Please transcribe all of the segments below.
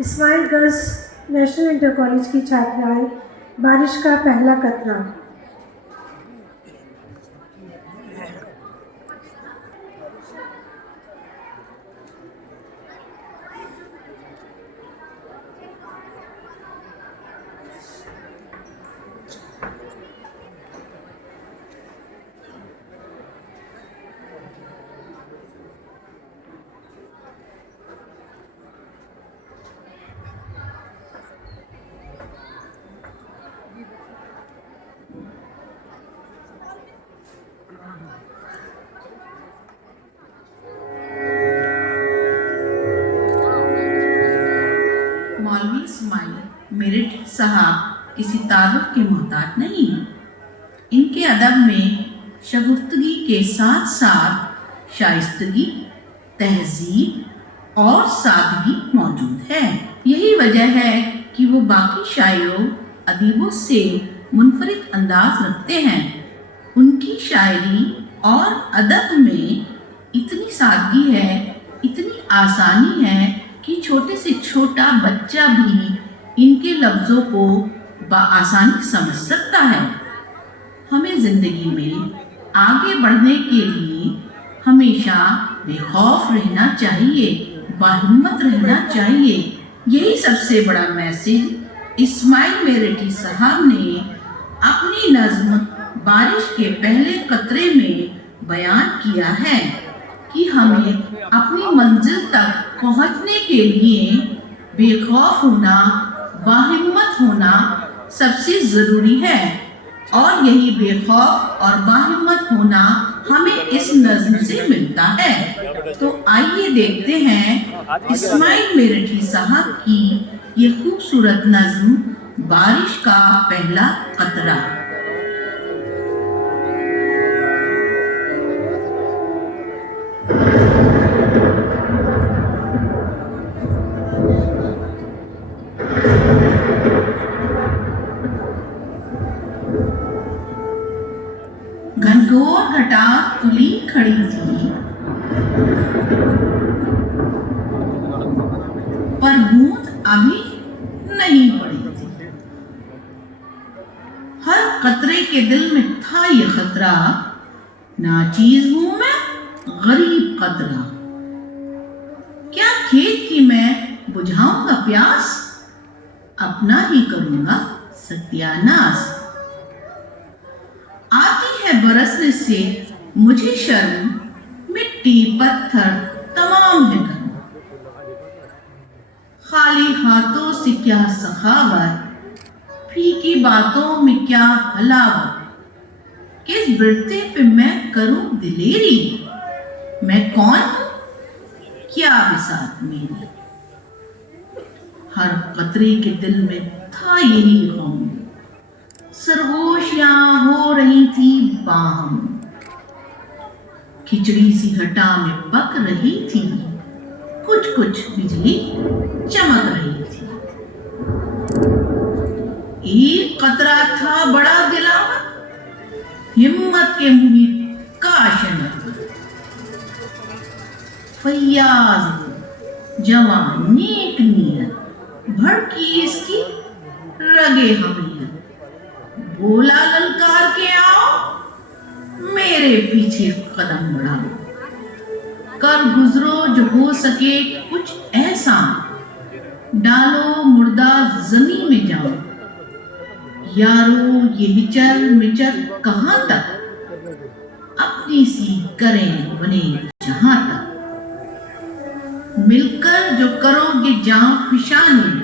اسماعیل girls national inter college کی چھاترائیں بارش کا پہلا قطرہ۔ مولوی اسماعیل میرٹھ صاحب کسی تعارف کے محتاج نہیں ہیں۔ ان کے ادب میں شگفتگی کے ساتھ ساتھ شائستگی، تہذیب اور سادگی موجود ہے۔ یہی وجہ ہے کہ وہ باقی شاعروں ادیبوں سے منفرد انداز رکھتے ہیں۔ ان کی شاعری اور ادب میں اتنی سادگی ہے، اتنی آسانی ہے کہ چھوٹے سے چھوٹا بچہ بھی ان کے لفظوں کو بآسانی سمجھ سکتا ہے۔ ہمیں زندگی میں آگے بڑھنے کے لیے ہمیشہ بے خوف رہنا چاہیے، باہمت رہنا چاہیے۔ یہی سب سے بڑا میسج اسماعیل میرٹھی صاحب نے اپنی نظم بارش کے پہلے قطرے میں بیان کیا ہے کہ ہمیں اپنی منزل تک پہنچنے کے لیے بے خوف ہونا، باہمت ہونا سب سے ضروری ہے، اور یہی بے خوف اور باہمت ہونا ہمیں اس نظم سے ملتا ہے۔ تو آئیے دیکھتے ہیں اسماعیل میرٹھی صاحب کی یہ خوبصورت نظم بارش کا پہلا قطرہ۔ گھنگھور گھٹا تلی کھڑی تھی، پر بوند ابھی نہیں پڑی تھی۔ ہر قطرے کے دل میں تھا یہ خطرہ، ناچیز ہوں میں غریب قطرہ۔ کیا کھیت کی میں بجھاؤں گا پیاس، اپنا ہی کروں گا ستیاناس۔ آتی ہے برسنے سے مجھے شرم، مٹی پتھر تمام ہے گھر۔ خالی ہاتھوں سے کیا سخاوت، پھیکی باتوں میں کیا حلاوت۔ کس برتے پہ میں کروں دلیری، میں کون ہوں کیا بساط میری۔ ہر قطرے کے دل میں تھا یہی غم، سرگوشیاں ہو رہی تھی باہم۔ کھچڑی سی گھٹا میں پک رہی تھی، کچھ کچھ بجلی چمک رہی تھی۔ ایک قطرہ تھا بڑا دلاور، ہمت کے محیط کا شنر۔ فیاض جوان نیک نیت، بھڑکی اس کی رگے حمیت۔ بولا للکار کے آؤ، میرے پیچھے قدم بڑھاؤ۔ کر گزرو جو ہو سکے کچھ احسان، ڈالو مردہ زمین میں جاؤ۔ یارو یہ ہچر مچر کہاں تک، اپنی سی کریں بنے جہاں تک۔ مل کر جو کرو گے جاں فشانی،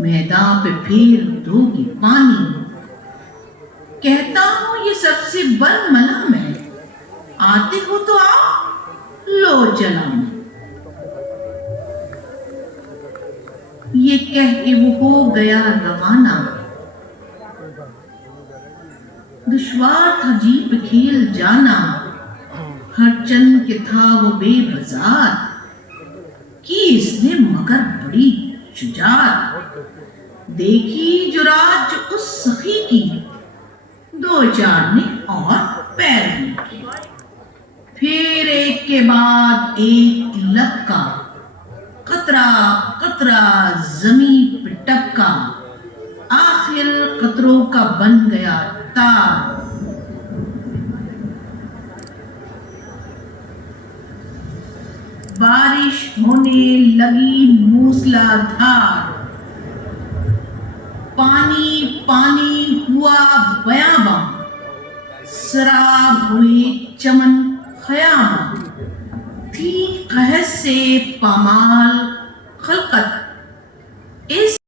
میدان پہ پھیر دو گے پانی۔ کہتا ہوں یہ سب سے برملا میں، آتے ہو تو آؤ لو چلا میں۔ یہ کہہ کے وہ ہو گیا روانہ، دشوار تھا جیب کھیل جانا۔ ہر چند کے تھا وہ بے بازار، کی اس نے مگر بڑی شجاعت۔ دیکھی جرات جو اس سخی کی، دو چار نے اور پیروی کی۔ پھر ایک کے بعد ایک لب کا قطرہ قطرہ زمین پہ ٹپکا، آخر قطروں کا بن گیا تار۔ بارش ہونے لگی موسلا دھار، پانی پانی ہوا بیاباں، سراب ہوئے چمن خیاباں، تھی قحط سے پامال خلقت،